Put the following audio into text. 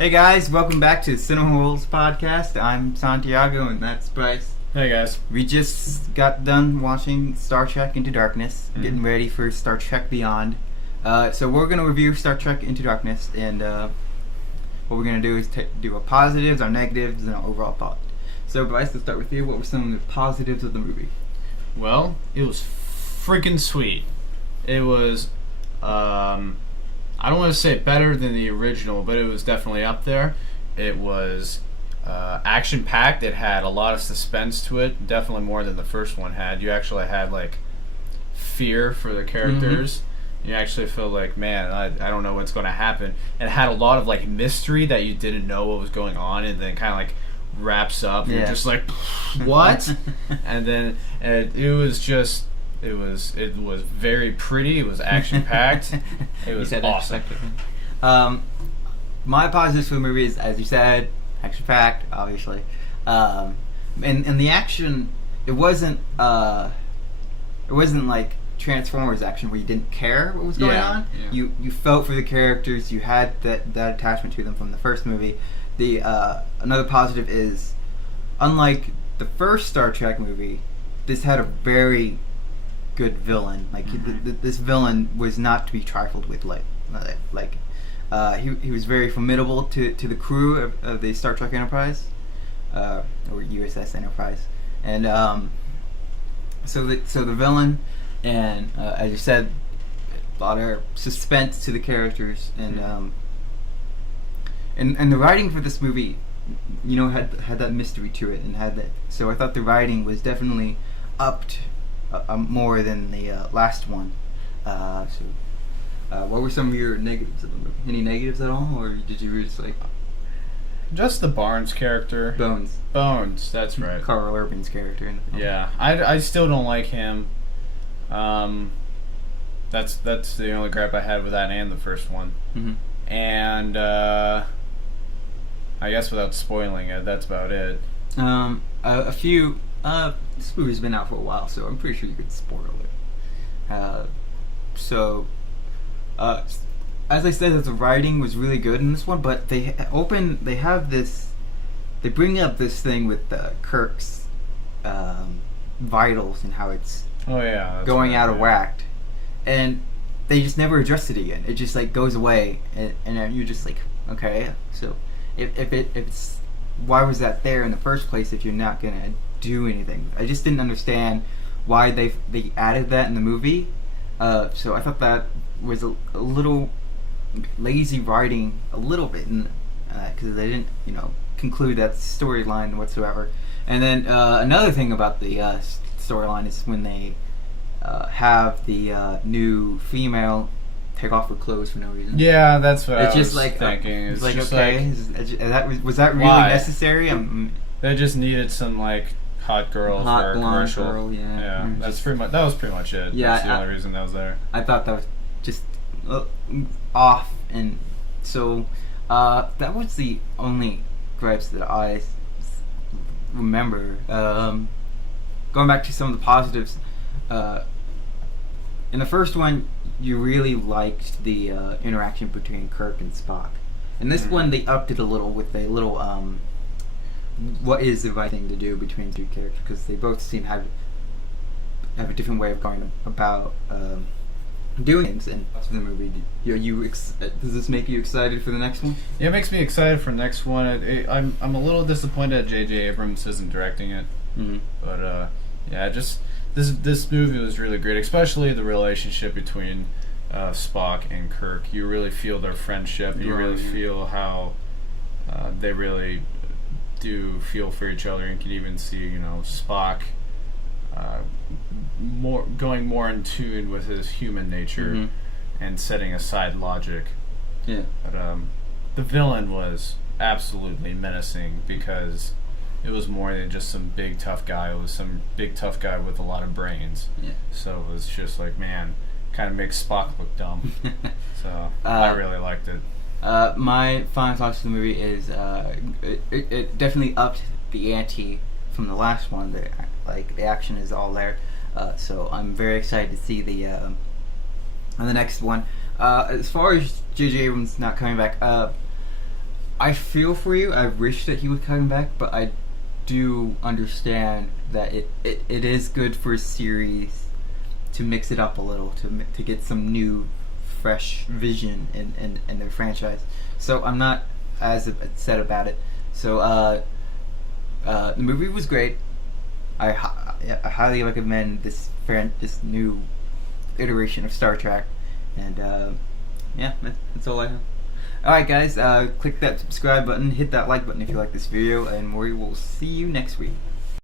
Hey guys, welcome back to Cinema Rules Podcast. I'm Santiago and that's Bryce. Hey guys. We just got done watching Star Trek Into Darkness, getting ready for Star Trek Beyond. So we're going to review Star Trek Into Darkness, and what we're going to do is do our positives, our negatives, and our overall thought. So Bryce, let's start with you. What were some of the positives of the movie? Well, it was freaking sweet. It was, I don't want to say better than the original, but it was definitely up there. It was action-packed. It had a lot of suspense to it, definitely more than the first one had. You actually had, like, fear for the characters. Mm-hmm. You actually feel like, man, I don't know what's going to happen. And it had a lot of, like, mystery that you didn't know what was going on, and then kind of, like, wraps up. Yeah. You're just like, what? And then it was just... It was very pretty. It was action packed. It was awesome. My positives for the movie is, as you said, action packed, obviously. And the action, it wasn't like Transformers action where you didn't care what was going on. Yeah. You felt for the characters. You had that attachment to them from the first movie. The another positive is, unlike the first Star Trek movie, this had a very good villain. Like this villain was not to be trifled with. He was very formidable to the crew of the Star Trek Enterprise, or USS Enterprise, and so the villain, and as you said, a lot of suspense to the characters, and the writing for this movie, had that mystery to it, and had that. So I thought the writing was definitely upped. More than the last one. What were some of your negatives of the movie? Any negatives at all, or did you just like... Just the Barnes character. Bones, that's right. Carl Urban's character in the film. Yeah, I still don't like him. That's the only gripe I had with that and the first one. Mm-hmm. And I guess without spoiling it, that's about it. A few... this movie's been out for a while, so I'm pretty sure you could spoil it. As I said, the writing was really good in this one, but they bring up this thing with Kirk's vitals and how it's going out of whack, and they just never address it again. It just like goes away, and you're just like, okay, so if it's why was that there in the first place if you're not gonna do anything? I just didn't understand why they added that in the movie. So I thought that was a little lazy writing, a little bit, because they didn't, conclude that storyline whatsoever. And then another thing about the storyline is when they have the new female take off her clothes for no reason. Yeah, that's what it's I just was like thinking. It's like, okay, was that really necessary? They just needed some like hot girl for a commercial. Girl, yeah. That was pretty much it. Yeah, that's the only reason that was there. I thought that was just off, and so that was the only gripes that I remember. Going back to some of the positives, in the first one, you really liked the interaction between Kirk and Spock. In this one, they upped it a little with a little what is the right thing to do between two characters, because they both seem to have a different way of going about doing things in the movie. Does this make you excited for the next one? Yeah, it makes me excited for the next one. I'm a little disappointed that J.J. Abrams isn't directing it, but just this movie was really great, especially the relationship between Spock and Kirk. You really feel their friendship. You really feel how they really do feel for each other, and can even see Spock going more in tune with his human nature and setting aside logic. Yeah. But the villain was absolutely menacing because it was more than just some big tough guy. It was some big tough guy with a lot of brains. Yeah. So it was just like, man, kind of makes Spock look dumb. So I really liked it. My final thoughts of the movie is it definitely upped the ante from the last one. The action is all there, so I'm very excited to see the next one. As far as J.J. Abrams not coming back, I feel for you. I wish that he would come back, but I do understand that it is good for a series to mix it up a little, to get some new, fresh vision in their franchise. So I'm not as upset about it. So the movie was great. I highly recommend this new iteration of Star Trek, and yeah, that's all I have. Alright guys, click that subscribe button, hit that like button if you like this video, and we will see you next week.